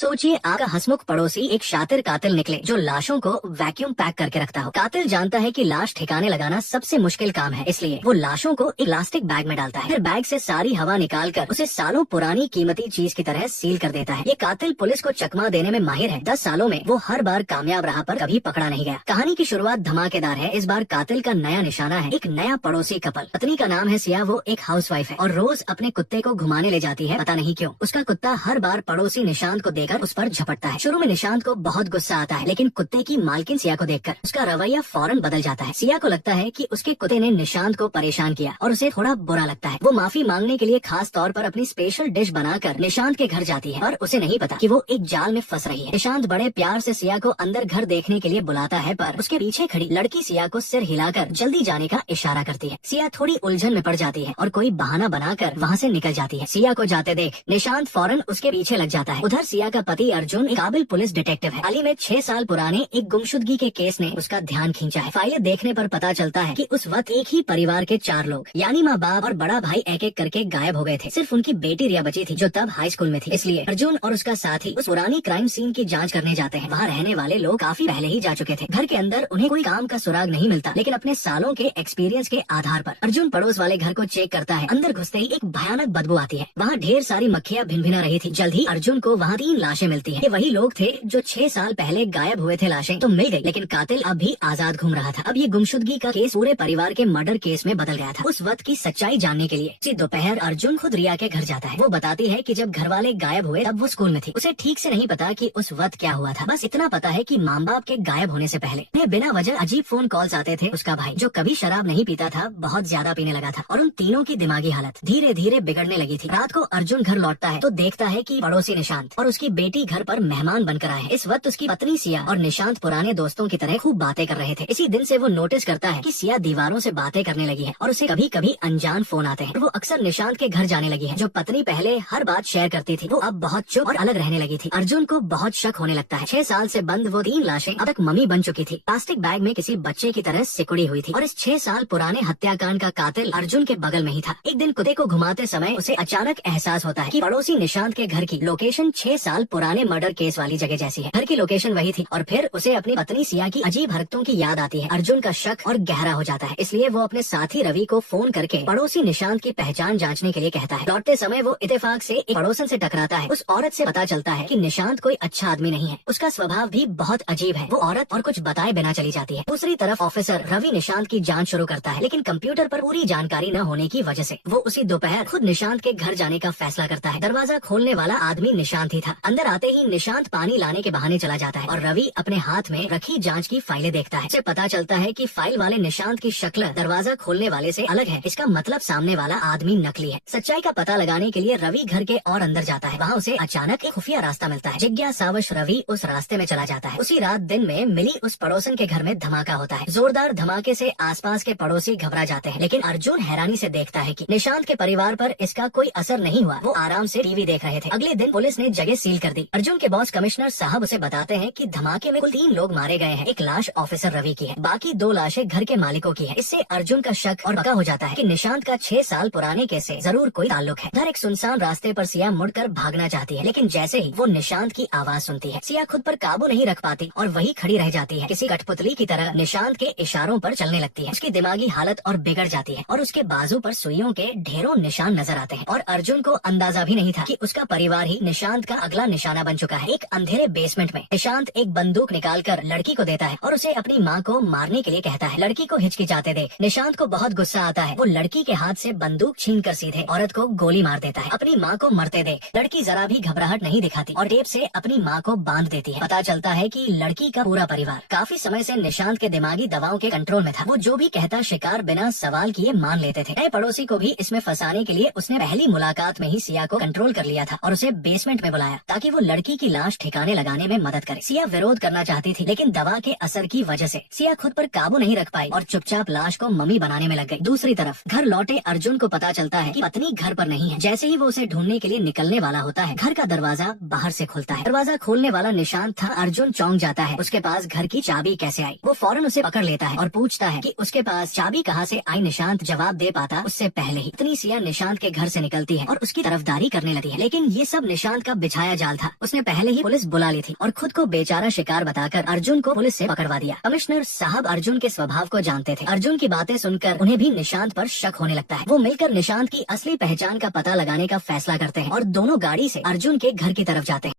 सोचिए आपका हंसमुख पड़ोसी एक शातिर कातिल निकले जो लाशों को वैक्यूम पैक करके रखता हो। कातिल जानता है कि लाश ठिकाने लगाना सबसे मुश्किल काम है, इसलिए वो लाशों को एक प्लास्टिक बैग में डालता है, फिर बैग से सारी हवा निकालकर उसे सालों पुरानी कीमती चीज की तरह सील कर देता है। ये कातिल पुलिस को चकमा देने में माहिर है। 10 सालों में वो हर बार कामयाब रहा पर कभी पकड़ा नहीं गया। कहानी की शुरुआत धमाकेदार है। इस बार कातिल का नया निशाना है एक नया पड़ोसी कपल। पत्नी का नाम है सिया, वो एक हाउसवाइफ है और रोज अपने कुत्ते को घुमाने ले जाती है, पता नहीं क्यों। उसका कुत्ता हर बार पड़ोसी निशांत को देकर उस पर झपटता है। शुरू में निशांत को बहुत गुस्सा आता है, लेकिन कुत्ते की मालकिन सिया को देखकर उसका रवैया फौरन बदल जाता है। सिया को लगता है कि उसके कुत्ते ने निशांत को परेशान किया और उसे थोड़ा बुरा लगता है। वो माफी मांगने के लिए खास तौर पर अपनी स्पेशल डिश बनाकर निशांत के घर जाती है और उसे नहीं पता कि वो एक जाल में फंस रही है। निशांत बड़े प्यार से सिया को अंदर घर देखने के लिए बुलाता है, पर उसके पीछे खड़ी लड़की सिया को सिर हिलाकर जल्दी जाने का इशारा करती है। सिया थोड़ी उलझन में पड़ जाती है और कोई बहाना बनाकर वहाँ से निकल जाती है। सिया को जाते देख निशांत फौरन उसके पीछे लग जाता है। उधर सिया का पति अर्जुन एक काबिल पुलिस डिटेक्टिव है। हाल ही में 6 साल पुराने एक गुमशुदगी के केस ने उसका ध्यान खींचा है। फाइलें देखने पर पता चलता है कि उस वक्त एक ही परिवार के 4 लोग यानी माँ बाप और बड़ा भाई एक एक करके गायब हो गए थे। सिर्फ उनकी बेटी रिया बची थी जो तब हाई स्कूल में थी। इसलिए अर्जुन और उसका साथी उस पुरानी क्राइम सीन की जांच करने जाते हैं। वहाँ रहने वाले लोग काफी पहले ही जा चुके थे। घर के अंदर उन्हें कोई काम का सुराग नहीं मिलता, लेकिन अपने सालों के एक्सपीरियंस के आधार पर अर्जुन पड़ोस वाले घर को चेक करता है। अंदर घुसते ही एक भयानक बदबू आती है। वहाँ ढेर सारी मक्खियाँ भिनभिना रही थी। जल्द ही अर्जुन को वहाँ 3 लाशें मिलती है। ये वही लोग थे जो 6 साल पहले गायब हुए थे। लाशें तो मिल गई, लेकिन कातिल अब भी आजाद घूम रहा था। अब ये गुमशुदगी का केस पूरे परिवार के मर्डर केस में बदल गया था। उस वक्त की सच्चाई जानने के लिए इसी दोपहर अर्जुन खुद रिया के घर जाता है। वो बताती है कि जब घर वाले गायब हुए तब वो स्कूल में थी। उसे ठीक से नहीं पता कि उस वक्त क्या हुआ था। बस इतना पता है कि माँ बाप के गायब होने से पहले उन्हें बिना वजह अजीब फोन कॉल्स आते थे। उसका भाई जो कभी शराब नहीं पीता था बहुत ज्यादा पीने लगा था और उन तीनों की दिमागी हालत धीरे धीरे बिगड़ने लगी थी। रात को अर्जुन घर लौटता है तो देखता है कि पड़ोसी निशांत और उसकी बेटी घर पर मेहमान बनकर आए हैं। इस वक्त उसकी पत्नी सिया और निशांत पुराने दोस्तों की तरह खूब बातें कर रहे थे। इसी दिन से वो नोटिस करता है कि सिया दीवारों से बातें करने लगी है और उसे कभी कभी अनजान फोन आते हैं। वो अक्सर निशांत के घर जाने लगी है। जो पत्नी पहले हर बात शेयर करती थी वो अब बहुत चुप और अलग रहने लगी थी। अर्जुन को बहुत शक होने लगता है। 6 साल से बंद वो 3 लाशें अब तक मम्मी बन चुकी थी। प्लास्टिक बैग में किसी बच्चे की तरह सिकुड़ी हुई थी और इस 6 साल पुराने हत्याकांड का कातिल अर्जुन के बगल में ही था। एक दिन कुत्ते को घुमाते समय उसे अचानक एहसास होता है कि पड़ोसी निशांत के घर की लोकेशन 6 साल पुराने मर्डर केस वाली जगह जैसी है। घर की लोकेशन वही थी और फिर उसे अपनी पत्नी सिया की अजीब हरकतों की याद आती है। अर्जुन का शक और गहरा हो जाता है, इसलिए वो अपने साथी रवि को फोन करके पड़ोसी निशांत की पहचान जांचने के लिए कहता है। लौटते समय वो इत्तेफाक से एक पड़ोसन से टकराता है। उस औरत से पता चलता है कि निशांत कोई अच्छा आदमी नहीं है। उसका स्वभाव भी बहुत अजीब है। वो औरत और कुछ बताए बिना चली जाती है। दूसरी तरफ ऑफिसर रवि निशांत की जांच शुरू करता है, लेकिन कंप्यूटर पर पूरी जानकारी न होने की वजह से वो उसी दोपहर खुद निशांत के घर जाने का फैसला करता है। दरवाजा खोलने वाला आदमी निशांत ही था। अंदर आते ही निशांत पानी लाने के बहाने चला जाता है और रवि अपने हाथ में रखी जांच की फाइलें देखता है। इसे पता चलता है कि फाइल वाले निशांत की शक्ल दरवाजा खोलने वाले से अलग है। इसका मतलब सामने वाला आदमी नकली है। सच्चाई का पता लगाने के लिए रवि घर के और अंदर जाता है। वहाँ उसे अचानक एक खुफिया रास्ता मिलता है। जिज्ञासावश रवि उस रास्ते में चला जाता है। उसी रात दिन में मिली उस पड़ोसन के घर में धमाका होता है। जोरदार धमाके से आसपास के पड़ोसी घबरा जाते हैं, लेकिन अर्जुन हैरानी से देखता है कि निशांत के परिवार पर इसका कोई असर नहीं हुआ। वो आराम से टीवी देख रहे थे। अगले दिन पुलिस ने जगह सील कर दी। अर्जुन के बॉस कमिश्नर साहब उसे बताते हैं कि धमाके में कुल 3 लोग मारे गए हैं। एक लाश ऑफिसर रवि की है, बाकी 2 लाशें घर के मालिकों की है। इससे अर्जुन का शक और पक्का हो जाता है कि निशांत का 6 साल पुराने केस से जरूर कोई ताल्लुक है। उधर एक सुनसान रास्ते पर सिया मुड़कर भागना चाहती है, लेकिन जैसे ही वो निशांत की आवाज सुनती है सिया खुद पर काबू नहीं रख पाती और वही खड़ी रह जाती है। किसी कठपुतली की तरह निशांत के इशारों पर चलने लगती है। उसकी दिमागी हालत और बिगड़ जाती है और उसके बाजू पर सुइयों के ढेरों निशान नजर आते हैं। और अर्जुन को अंदाजा भी नहीं था कि उसका परिवार ही निशांत का अगला निशाना बन चुका है। एक अंधेरे बेसमेंट में निशांत एक बंदूक निकालकर लड़की को देता है और उसे अपनी माँ को मारने के लिए कहता है। लड़की को हिचकिचाते देख निशांत को बहुत गुस्सा आता है। वो लड़की के हाथ से बंदूक छीनकर सीधे औरत को गोली मार देता है। अपनी माँ को मरते देख लड़की जरा भी घबराहट नहीं दिखाती और टेप से अपनी माँ को बांध देती है। पता चलता है कि लड़की का पूरा परिवार काफी समय से निशांत के दिमागी दवाओं के कंट्रोल में था। वो जो भी कहता शिकार बिना सवाल किए मान लेते थे। नए पड़ोसी को भी इसमें फंसाने के लिए उसने पहली मुलाकात में ही सिया को कंट्रोल कर लिया था और उसे बेसमेंट में बुलाया ताकि वो लड़की की लाश ठिकाने लगाने में मदद करे। सिया विरोध करना चाहती थी, लेकिन दवा के असर की वजह से सिया खुद पर काबू नहीं रख पाई और चुपचाप लाश को मम्मी बनाने में लग गई। दूसरी तरफ घर लौटे अर्जुन को पता चलता है कि पत्नी घर पर नहीं है। जैसे ही वो उसे ढूंढने के लिए निकलने वाला होता है घर का दरवाजा बाहर से खुलता है। दरवाजा खोलने वाला निशांत था। अर्जुन चौंक जाता है। उसके पास घर की चाबी कैसे आई। वो फौरन उसे पकड़ लेता है और पूछता है कि उसके पास चाबी कहाँ से आई। निशांत जवाब दे पाता उससे पहले ही इतनी सिया निशांत के घर से निकलती है और उसकी तरफदारी करने लगती है। लेकिन ये सब निशांत का बिछाया जाल चाल था। उसने पहले ही पुलिस बुला ली थी और खुद को बेचारा शिकार बताकर अर्जुन को पुलिस से पकड़वा दिया। कमिश्नर साहब अर्जुन के स्वभाव को जानते थे। अर्जुन की बातें सुनकर उन्हें भी निशांत पर शक होने लगता है। वो मिलकर निशांत की असली पहचान का पता लगाने का फैसला करते हैं और दोनों गाड़ी से अर्जुन के घर की तरफ जाते हैं।